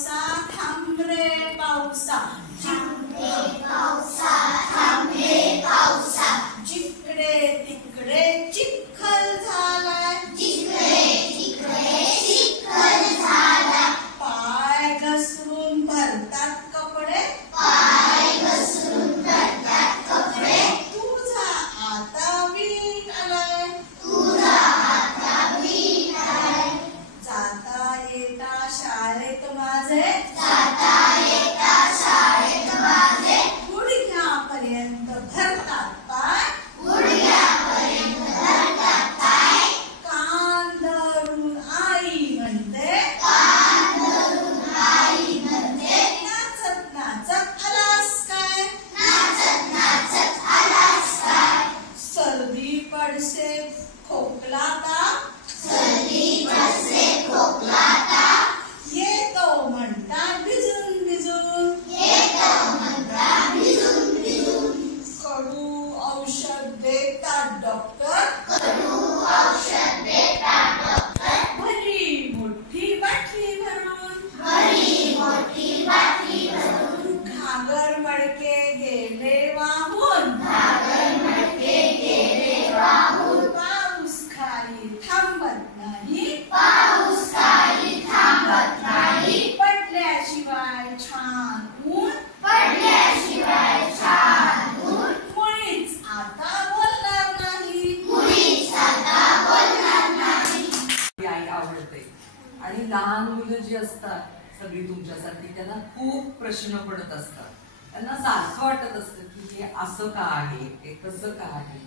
थांब रे पावसा, जिकडे तिकडे चिखल झालाय, पाय घसरून भरतात कपडे, तुझा आता वीट आलाय, जाता येता शाळेत माझे, गुडघ्यापर्यंत भरतात पाय, कान धरून आई म्हणते, नाचत नाचत आलास काय, सर्दी पडसे खोकला ताप, येतो म्हणता भिजून भिजून, कडू औषध देतात डॉक्टर, भरी मोठी बाटली भरून, घागर मडके गेले वाहून, पाऊस खाली थांबत नाही, पडल्याशिवाय छान ऊन, मुळीच आता बोलणार नाही. आई आवडते. आणि लहान मुलं जी असतात सगळी तुमच्यासाठी, त्यांना खूप प्रश्न पडत असतात. त्यांना सारखं वाटत असतं की हे असं का आहे, हे कसं का आहे.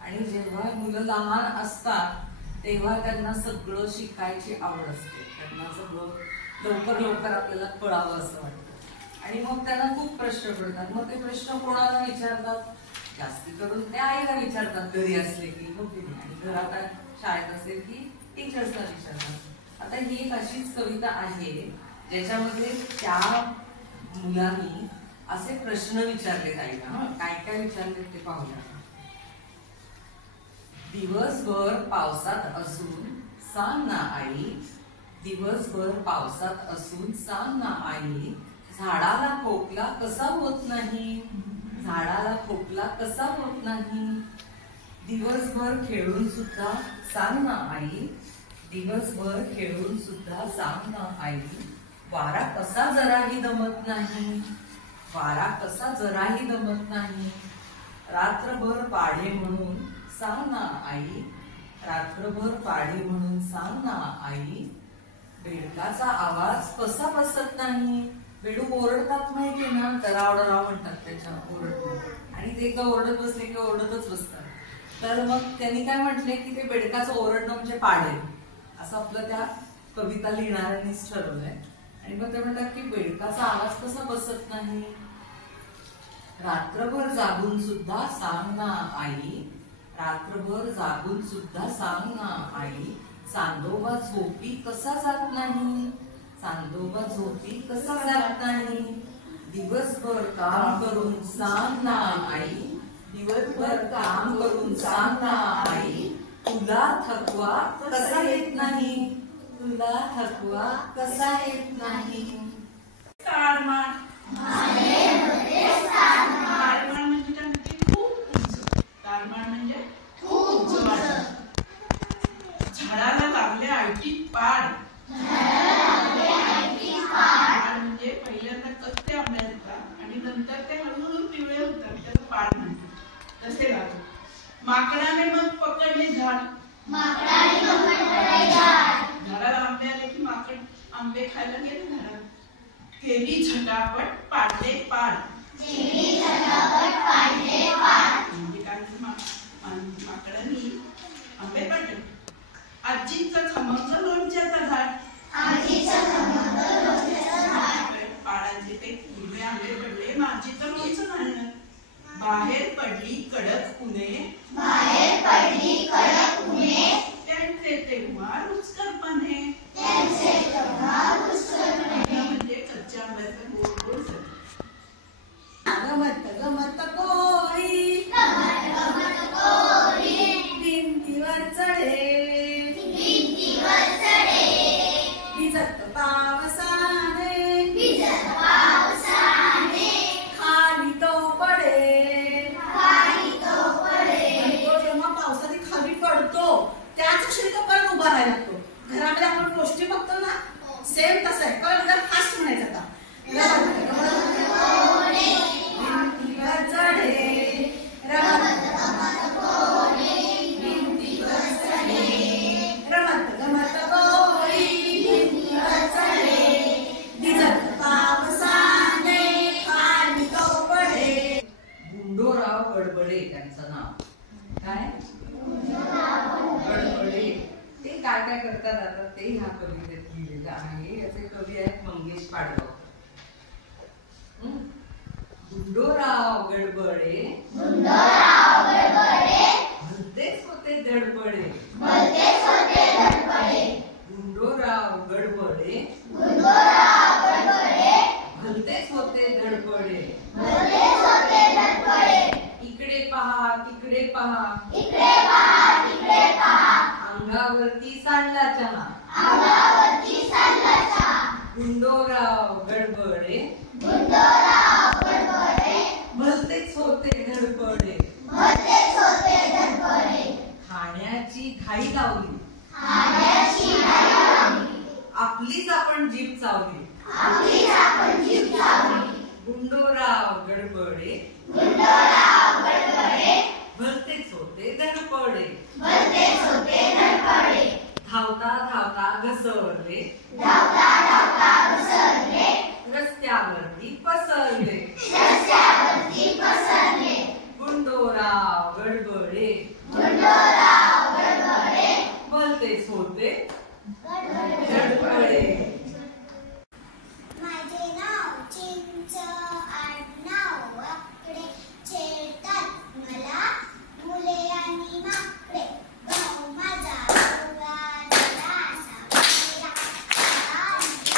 आणि जेव्हा मुलं लहान असतात तेव्हा त्यांना सगळं शिकायची आवड असते. त्यांना सगळं लवकर आपल्याला कळावं असं वाटतं. आणि मग त्यांना खूप प्रश्न पडतात. मग ते प्रश्न कोणाला विचारतात? जास्ती करून त्या आईला विचारतात घरी असले की, हो की नाही. आणि घरात शाळेत असेल की टीचर्सला विचारतात. आता ही एक अशीच कविता आहे ज्याच्यामध्ये त्या मुलांनी असे प्रश्न विचारले आईला. काय काय विचारले ते पाहूया. दिवसभर पावसात असून सांग ना आई, दिवसभर पावसात असून सांग ना आई, झाडाला खोकला कसा होत नाही, झाडाला खोकला कसा होत नाही. दिवसभर खेळून सुद्धा सांग ना आई, दिवसभर खेळून सुद्धा सांग ना आई, वारा कसा जराही दमत नाही, वारा कसा जराही दमत नाही. रात्रभर पाढे म्हणून सांग ना आई, रात्रभर पाढे म्हणून सांग ना आई, बेडकाचा आवाज कसा बसत नाही. बेडूक ओरडतात माहितीये ना, डराव म्हणतात त्याच्या ओरडतात. आणि ते एकदा ओरडत बसले की ओरडतच बसतात. तर मग त्यांनी काय म्हटले की ते बेडकाचं ओरडणं म्हणजे पाढे, असं आपलं त्या कविता लिहिणाऱ्यांनीच ठरवलंय. आणि मग ते म्हणतात की बेडकाचा आवाज कसा बसत नाही. रात्रभर जागून सुद्धा सांग ना आई, रात्रभर जागून सुद्धा सांग ना आई, चांदोबा झोपी कसा जात नाही, चांदोबा झोपी कसा जात नाही. दिवसभर काम करून सांग ना आई, दिवसभर काम करून सांग ना आई, तुला थकवा कसा येत नाही, तुला थकवा कसा येत नाही. झाडाला लागले आयटीत पाड, म्हणजे पहिल्यांदा कच्चे आंबे असतात आणि नंतर ते हळूहळू पिवळे होतात, त्याला पाड म्हणतात. तसे लागले. माकडाने मग पकडले झाड, झाडाला आंबे आले की माकड आंबे खायला गेले झाडाला. केली झटापट पाडले पाड, म्हणजे काय माकडांनी आंबे पडले. आजीचा खमंग लोणच्याचा झाड, पाडांचे ते हिरवे आंबे पडले, आजीचं लोणचं घालणं. बाहेर पडली कडक उन्हे, त्यांचे तेव्हा रुचकरपणे, म्हणजे कच्च्या आंब्याचं गोड गोड सर. गमत गमत कोळी, भिंतीवर चढे, भिजत पावसाने, गुंडोराव गडबडे त्यांचं नाव. काय? गडबडे. ते काय काय करतात आता ते ह्या कवितेत लिहिलेलं आहे. याचे कवी आहेत मंगेश पाडगाव. गुंडोराव गडबडे भलतेच होते धडपडे. गुंडोराव गडबडे भलतेच होते धडपडे. इकडे पहा तिकडे पहा अंगावरती सांडला चहा. गुंडोराव गडबडे भलतेच होते धडपडे. खाण्याची घाई लावली आपलीच आपण जीभ चावली. गुंडोराव गडबडे भलतेच होते धडपडे. धावता धावता घसरले रस्त्यावरती पसरले. गुंडोराव गडबडे भलतेच होते धडपडे. माझे नाव चिंच आडनाव वाकडे छेडतात मला मुले आणि माकडे. भाऊ माझा उगालेला सावळा माझी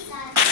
सासू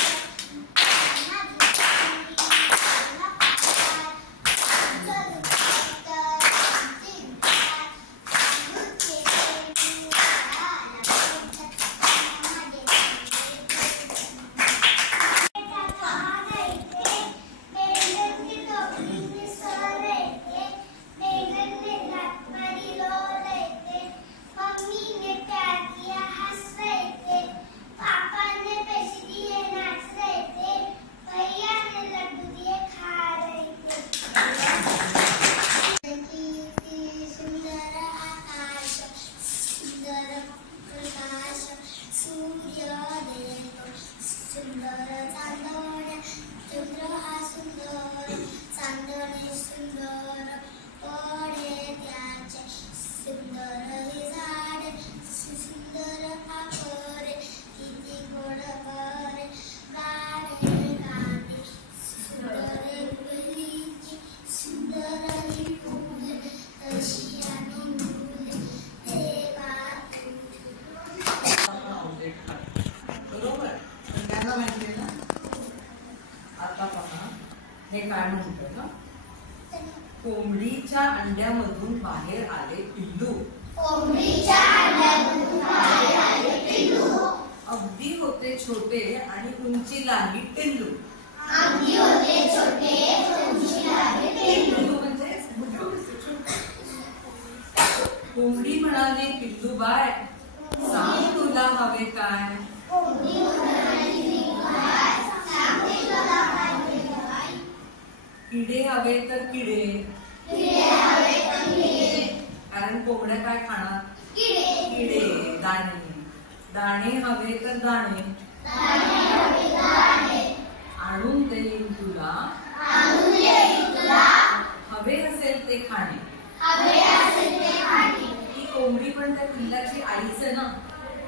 माझी हे काय म्हणतात ना, कोंबडीच्या अंड्यामधून बाहेर आले पिल्लू. अगदी होते छोटे आणि उंचीलाही टिल्लू. कोंबडी म्हणाली पिल्लू बाय सांग तुला हवे काय. किडे हवे तर किडे, कारण कोंबड्या काय खाणार, किडे. दाणे, दाणे हवे तर दाणे, आणून देईन तुला हवे असेल ते खाणे. ही कोंबडी पण त्या पिल्लाची आईच आहे ना,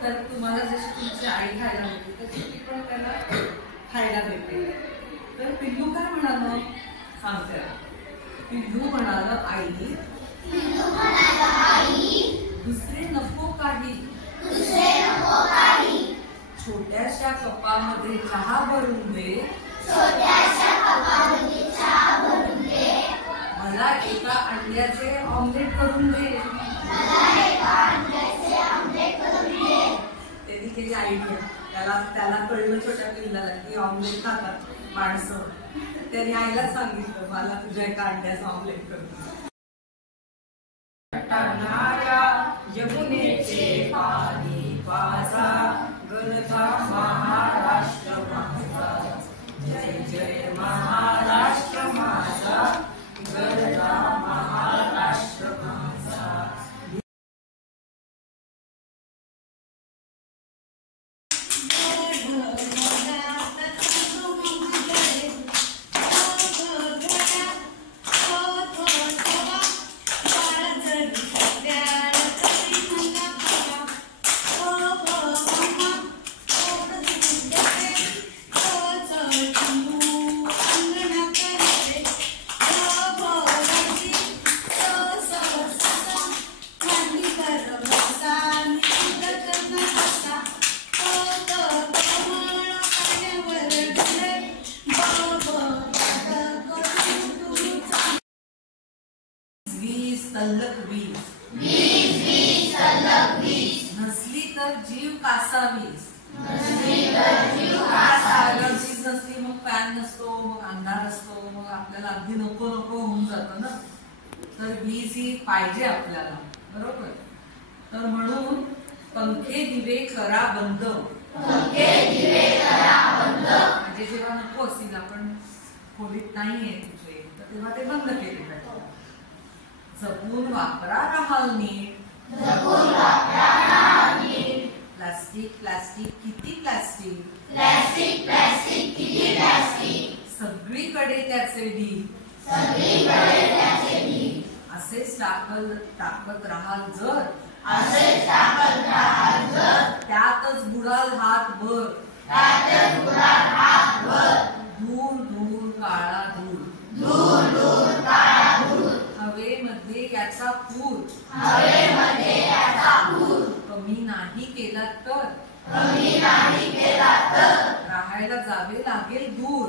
तर तुम्हाला जशी तुमची आई खायला होती तशी ती पण त्याला खायला देते. तर पिल्लू काय म्हणालं सांगते. पिल्लू म्हणालं आई दुसरे नको काही, छोट्याशा कपामध्ये चहा भरून दे, मला एका अंड्याचे ऑमलेट करून दे. त्यांनी केली आयडिया. त्याला कळलं छोट्या पिल्लाला की ऑमलेट खातात माणसं. त्याने आईला सांगितलं मला तुझ्या एका अंड्याचं ऑमलेट करून दे. यमुनेचे पाणी पाजा गरजा महाराष्ट्र माझा, जय जय महाराष्ट्र माझा, गरजा महाराष्ट्र माझा. सल्लक वीज नसली तर जीव कासावीस अगर वीज नसली मग फॅन नसतो, मग अंधार असतो, मग आपल्याला अगदी नको नको होऊन जातं ना. तर वीज ही पाहिजे आपल्याला, बरोबर. तर म्हणून पंखे दिवे करा बंद. म्हणजे जेव्हा नको असतील, आपण खोलीत नाहीये तुझे, तर तेव्हा ते बंद केले पाहिजे. जपून वापरा रहाल नीट. प्लास्टिक प्लास्टिक किती प्लास्टिक, सगळीकडे त्याचे ढीग. असेच टाकत राहाल जर, त्यातच बुडाल हात भर. दूर दूर काळा धूर, हवेमध्ये याचा पूर. कमी नाही केला तर राहायला जावे लागेल दूर.